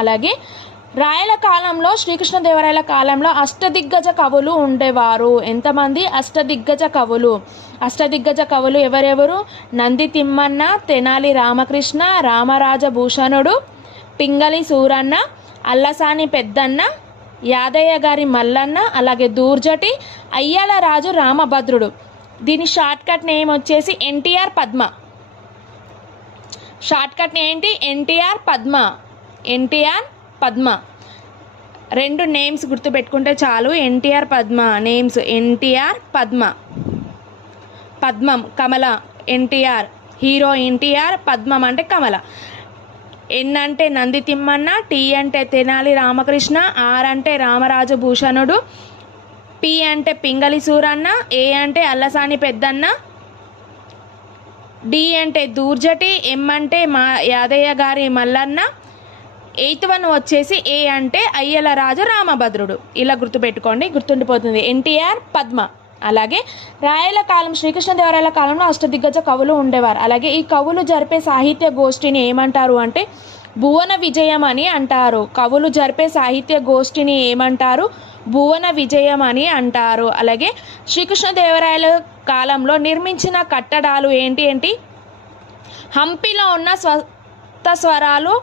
అలాగే రాయల కాలంలో శ్రీకృష్ణదేవరాయల కాలంలో అష్టదిగ్గజ కవులు ఉండేవారు. ఎంతమంది? అష్టదిగ్గజ కవులు. అష్టదిగ్గజ కవులు ఎవరెవరు? నంది తిమ్మన్న, తెనాలి రామకృష్ణ, రామరాజ భూషణుడు, పింగళి సూరన్న, అల్లసాని పెద్దన్న, యాదయ్య గారి మల్లన్న, అలాగే దూర్జటి, అయ్యాల రాజు రామభద్రుడు. దీని షార్ట్కట్ నేమ్ వచ్చేసి ఎన్టీఆర్ పద్మ. షార్ట్కట్ ఏంటి? ఎన్టీఆర్ పద్మ. ఎన్టీఆర్ పద్మ. 2 నేమ్స్ గుర్తుపెట్టుకుంటే చాలు. ఎన్టీఆర్ పద్మ నేమ్స్. ఎన్టీఆర్ పద్మ. పద్మం కమల. ఎన్టీఆర్ హీరో ఎన్టీఆర్, పద్మం అంటే కమల. ఎన్ అంటే నంది తిమ్మన్న, టీ అంటే తెనాలి రామకృష్ణ, ఆర్ అంటే రామరాజు భూషణుడు, పి అంటే పింగళి సూరన్న, ఏ అంటే అల్లసాని పెద్దన్న, డి అంటే దూర్జటి, ఎం అంటే యాదయ్య గారి మల్లన్న, 8th వన్ వచ్చేసి ఏ అంటే అయ్యల రాజు రామభద్రుడు. ఇలా గుర్తుపెట్టుకోండి, గుర్తుండిపోతుంది. ఎన్టీఆర్ పద్మ. అలాగే రాయల కాలం, శ్రీకృష్ణదేవరాయల కాలంలో అష్టదిగ్గజ కవులు ఉండేవారు. అలాగే ఈ కవులు జరిపే సాహిత్య గోష్ఠిని ఏమంటారు అంటే భువన విజయం అని అంటారు. కవులు జరిపే సాహిత్య గోష్ఠిని ఏమంటారు? భువన విజయం అని అంటారు. అలాగే శ్రీకృష్ణదేవరాయల కాలంలో నిర్మించిన కట్టడాలు ఏంటి? హంపిలో ఉన్న స్వరాలు